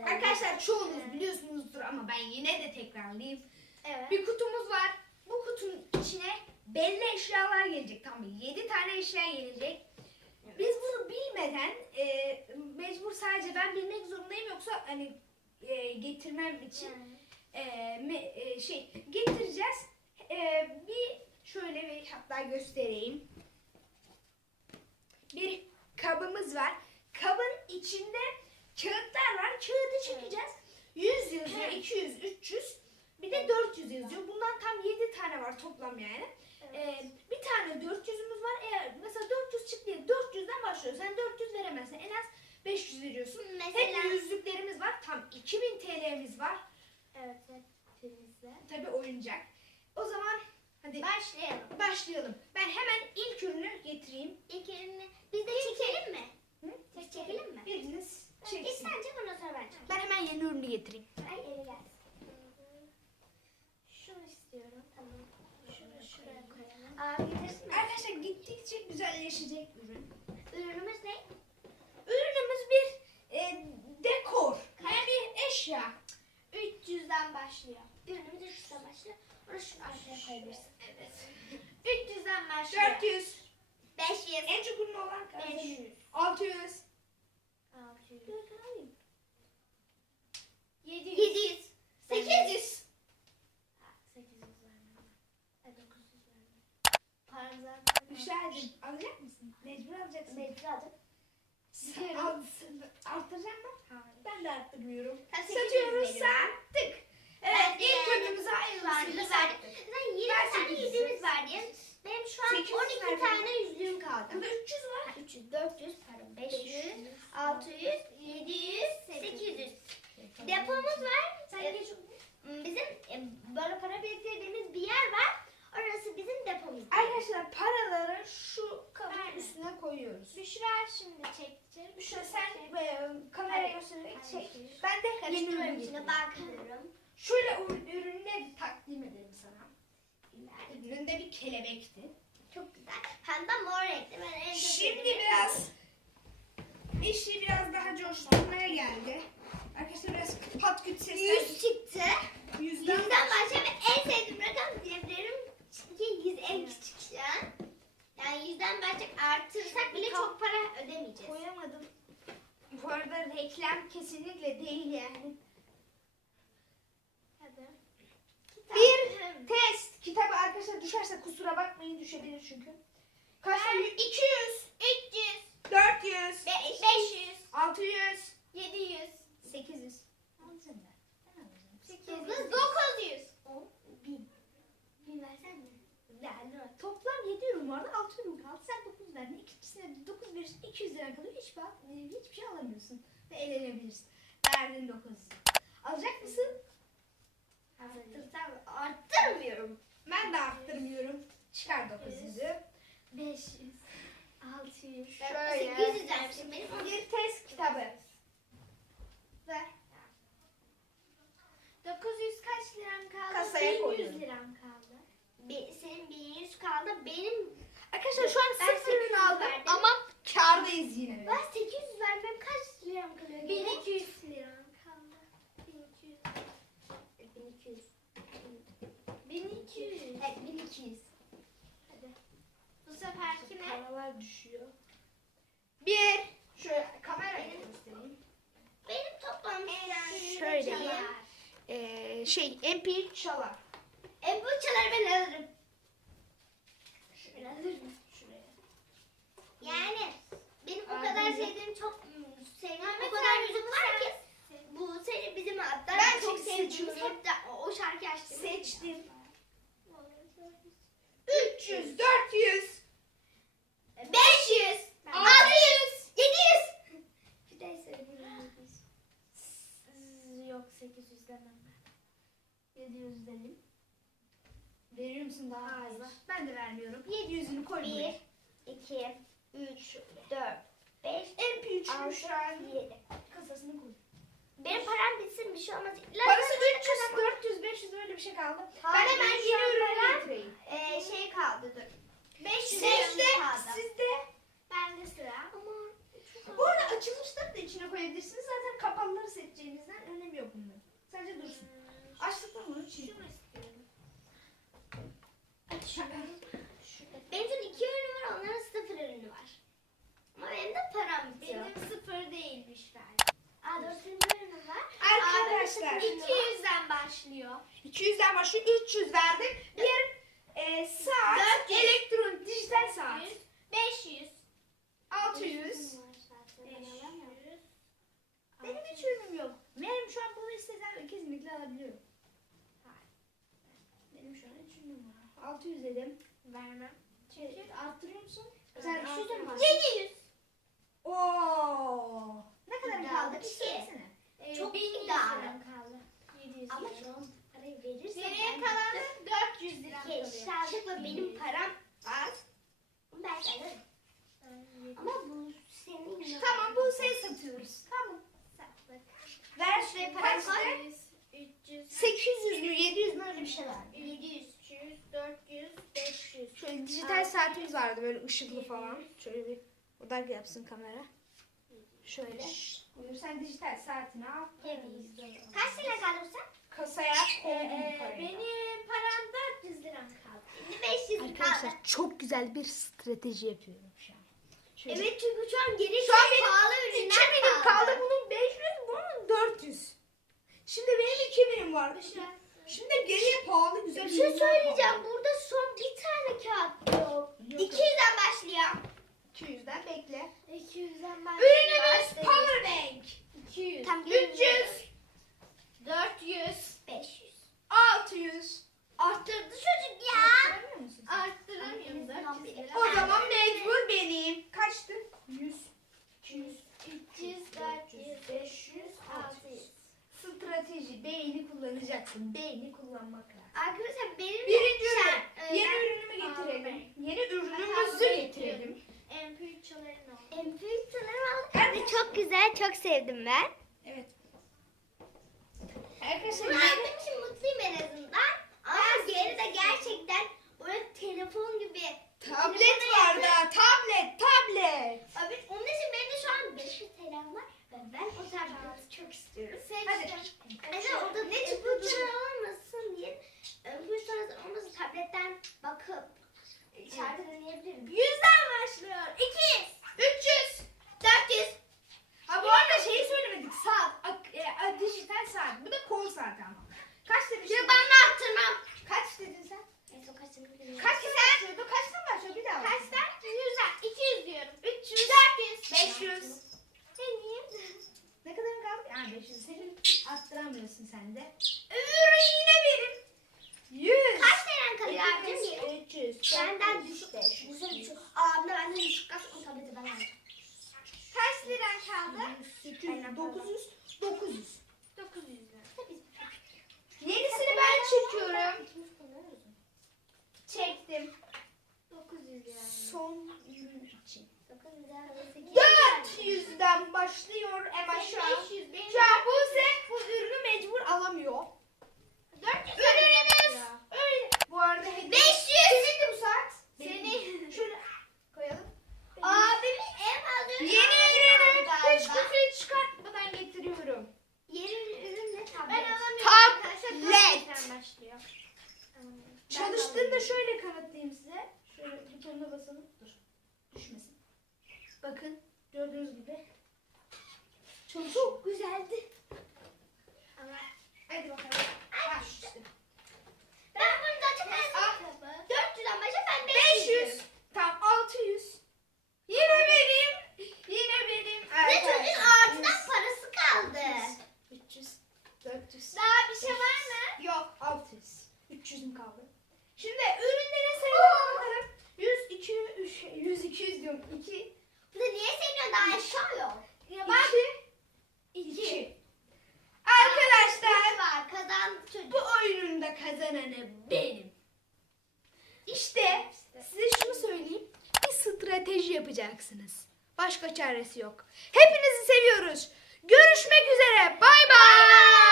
Evet. Arkadaşlar çoğunuz biliyorsunuzdur ama ben yine de tekrarlayayım. Evet. Bir kutumuz var. Bu kutunun içine belli eşyalar gelecek. Tam 7 tane eşya gelecek. Biz bunu bilmeden e, mecbur sadece ben bilmek zorundayım yoksa hani e, getirmem için e, me- e, şey getireceğiz. E, bir şöyle bir hatta göstereyim. Bir kabımız var. Kabın içinde var. Kağıdı çekeceğiz. 100 yazıyor, 200, 300. Bir de 400 yazıyor. Bundan tam 7 tane var toplam yani. Ee, bir tane 400'ümüz var. Eğer mesela 400 çıktı diye 400'den başlıyor. Sen 400 veremezsin. En az 500 veriyorsun. Mesela Hep yüzlüklerimiz var. Tam 2000 TL'miz var. evet, evet. Temizle. Tabi oyuncak. O zaman hadi Başlayalım. başlayalım. Ben hemen ilk ürünü getireyim. İlk elini biz de çekelim mi? Hı? Biz çekelim mi? Biriniz çeksin. sen çek ondan sonra ben çekeyim. Ben hemen yeni ürünü getireyim. Ay eli gelsin. Şunu istiyorum. Tamam. Şunu şuraya koyalım. Aa getirsin mi? Arkadaşlar gittikçe güzelleşecek ürün. Ürünümüz ne? Ürünümüz bir e, dekor. Yani bir eşya. 300'den başlıyor. Ürünümüz 300'den başlıyor. Onu şu arkaya koyabilirsin. Evet. 300'den başlıyor. 400. 500. En çok ünlü olan 500. 600. 600. 700. 700. 800. 800 vermem. Ay 900 vermem. Param Müştericim alacak mısın? Mecbur alacaksın. Mecbur aldım. Sen al, arttıracak mı? Ben de arttırmıyorum. Ben 800 Satıyoruz veriyorum. sattık. Ben Evet de ilk yani ürünümüzü hayırlısıyla Vardı sattık. verdim. Zaten 20 Ver tane 800. yüzüğümüz var diye. Benim şu an 800 12 verdim. tane yüzüğüm kaldı. Burada 300 var. Ha, 300, 400, pardon 500, 600, 700, 800. Depomuz var. Sen Ee, geç. Bizim e, böyle para biriktirdiğimiz bir yer var. Orası bizim depomuz. Arkadaşlar paraları şu kabın üstüne koyuyoruz. Büşra şimdi çektir. Büşra sen e, kameraya göstererek çek. Çek. Ben de ürün içine getirdim. bakıyorum. Şöyle ürün- ürünleri takdim edelim sana. Üründe bir kelebekti. Çok güzel. Pembe mor renkli. Ben en çok Şimdi sevdiğim- biraz işi biraz daha coşturmaya geldi. Arkadaşlar biraz pat küt sesler. 100 çıktı. Yüzden Yüzden ve en sevdiğim rakam diyebilirim. Çünkü 100 en küçük şu an. Yani yüzden başlayıp artırsak bile çok para ödemeyeceğiz. koyamadım. Bu arada reklam kesinlikle değil yani. Hadi. Bir test kitabı arkadaşlar düşerse kusura bakmayın düşebilir çünkü. Kaç tane? 200, 300, 400, 500, 600, 700, 800. 800, 900. 1000. 1000 versene. Yani toplam 7 ürün vardı 6 ürün kaldı. Sen 9 verdin. İkincisine de 9 verirsin 200 lira kalıyor. Hiç bak, hiçbir şey alamıyorsun. Ve eğlenebilirsin. Verdin 900. Alacak mısın? Arttırsam arttırmıyorum. Ben de arttırmıyorum. Çıkar 900'ü. 500, 600, Şöyle. 800 vermişim benim. Bir test kitabı. Ver. 900 kaç liram kaldı? Kasaya 1100 koyuyorum. liram kaldı. Be, senin 1100 kaldı. Benim Arkadaşlar şu an Ben sıfır ürün 800 aldım verdim. ama kardayız yine. ben 800 vermem kaç liram kalıyor? 1200 liram kaldı. 1200. 1200. 1200. Evet 1200. Hadi. Bu sefer Paralar düşüyor. Bir. Şöyle kamerayı göstereyim. Benim toplam Şöyle. çalar. Ee, şey MP3 çalar. E bu çalar ben alırım. Ben alırım. Şuraya. Yani benim o Aa, kadar güzel. sevdiğim çok ım, sevdiğim o kadar müzik var ki bu seri bizim hatta Ben çok çok sevdiğimiz seçiyorum. hep de o, o şarkı açtım. Seçtim. 300, 400, 500 Ben- 600 700 Bir de sevdiğim Yok 800 demem ben. 700 dedim. Veriyor musun daha Hayır. fazla? Ben de vermiyorum. 700'ünü koy buraya. 1 2 3 4 5 MP3 6 şu an 7 kasasını koy. Benim param bitsin bir şey olmaz. Parası 300, 400, 500 öyle bir şey kaldı. Hayır, ben hemen şu yeni an ürün param- getireyim. Ee, şey kaldı dur. 500 Sizde, liramız kaldı. sizde Bende sıra. Ama Bu arada açılmışları da içine koyabilirsiniz. Zaten kapalıları seçeceğinizden önemi yok bunun. Sadece dursun. Açtıktan çiğ. Şunu istiyorum. Açıyorum. Benim iki ürünüm var, onların sıfır ürünü var. Ama benim de param bitiyor. Benim sıfır değilmiş galiba. Aa, dördüncü ürünüm var. Arkadaşlar. 200'den başlıyor. 200'den başlıyor. 300 verdim. Bir e, saat 400. elektron dijital saat. 100, 500, 600. 500. Benim hiç ürünüm yok. Benim şu an bunu istesem alabiliyorum. Benim şu an hiç ürünüm var. 600 dedim. Vermem. Şey, arttırıyor musun? Sen arttırıyorum. 300'den mi? 700. Oo. Ne kadar Daha kaldı? da Bir bir şey. söylesene. Ee, Çok 1100 iddialı. liram kaldı. 700 Ama lira. şu an parayı verirsen Geriye ben kalan gittim. 400 liram Şey, kalıyor. şarkı benim param az. Belki alırım. Ama bu senin Tamam bu sayı satıyoruz. Tamam. Ver şuraya param Kaç? koy. 300, 800 mü 700 mü öyle bir şey var. 700, 300, 400, 500. Şöyle dijital saatimiz vardı böyle ışıklı falan. Şöyle bir odak yapsın kamera. Şöyle. Buyur sen dijital saatini al. Kaç lira kaldı sen? Kasaya Ee, koydum e, parayı. benim param 400 liram kaldı. Şimdi 500 kaldı. Arkadaşlar çok güzel bir strateji yapıyorum şu an. Şöyle. Evet çünkü şu an geri Şu an çok benim pahalı 2 ürünler binim kaldı. kaldı. Bunun 500, bunun 400. Şimdi benim 2 binim var. Şimdi geriye pahalı güzel Bir şey söyleyeceğim. Burada son bir tane kağıt yok. Yok. 200'den başlıyor. 200'den bekle. 200'den ben Ürünümüz power bank. 200, Tam 300, 400. 500. 600. Arttırdı çocuk ya. Arttıramıyorum 400 lira. O zaman mecbur benim. Kaçtı? 100, 200, 300, 400, 500, 600. Strateji. Beyni kullanacaksın. Beyni kullanmak lazım. Arkadaşlar benim Birinci ürün. şen- Yeni e, ürünümü getirelim. ben- Yeni ürünümüzü Hatta getirelim. MP3 çalarım oldu. MP3 sanırım aldık. Hem de çok güzel, çok sevdim ben. Evet. Arkadaşlar Bunu yeni- aldığım için mutluyum en azından. Ama geri de gerçekten böyle telefon gibi. tablet telefona var yakın- da. Tablet, tablet. Evet, onun için benim de şu an 500 TL'm var. Ve ben o tableti çok istiyorum. Seçtim. Neden orada ne çıkıntılar olmasın diye MP3 sonrası olmasın tabletten bakıp içeride deneyebilirim. 100'den başlıyor. 200. 300. 400. Ha bu arada şeyi söylemedik. Saat. ak- e, a- dijital saat. Bu da kol saati ama. Kaç dedin? Şimdi şimdi? ben de arttırmam. Kaç dedin sen? Neyse o kaçını bilmiyorum. Kaç başlıyordu? Kaçtan başlıyor? Bir daha. Kaçtan? 100'den. 200 diyorum. 300. 400. 500. Deneyeyim. Ne kadar kaldı? Ha 500. Senin arttıramıyorsun sen de. Ürün yine benim. 100. Kaç TL'n kalıyor abicim? 200. 300. Benden düşük. Düşük düşük. Abimde benden düşük kaç o tableti ben alacağım. Kaç liran kaldı? 800. 900. 900. 900 lira. Yenisini ben çekiyorum. Çektim. 900 lira. Son ürün için. 900 lira. 400'den başlıyor Emma şu an. 500 benim. Şu an Buse bu ürünü mecbur alamıyor. 400 Ürünümüz öyle. Bu arada hediye. 500. Senin de bu saat. Senin. Şöyle koyalım. Abimin en fazla ürünü Yeni abim ürünü aldı hiç galiba. kutuyu çıkartmadan getiriyorum. Yeni ürün ne tablet? Ben alamıyorum Tablet. arkadaşlar. 400'den başlıyor. Çalıştığında şöyle kanıtlayayım size. Şöyle butonuna basalım. Dur. Düşmesin. Bakın gördüğünüz gibi. Çok, çok güzeldi. Ama Hadi bakalım. Baş işte. Ben bunu zaten Al. 400'den başa ben 500. Tam 600. Yine benim. Yine benim. Ve çocuğun artıdan parası kaldı. 300. 400. daha bir şey var mı? Yok 600. 300'üm kaldı. Şimdi ürünlerin sayılarına bakalım. 100, 200, 3, 100, 200 diyorum. 2, Bu da niye sevmiyorsun daha aşağı yok. Ya bak. 2, 2. Arkadaşlar var kazandı çocuk. bu oyunun da kazananı benim. İşte size şunu söyleyeyim. Bir yapacaksınız. Başka çaresi yok. Hepinizi seviyoruz. Görüşmek üzere. Bay bay.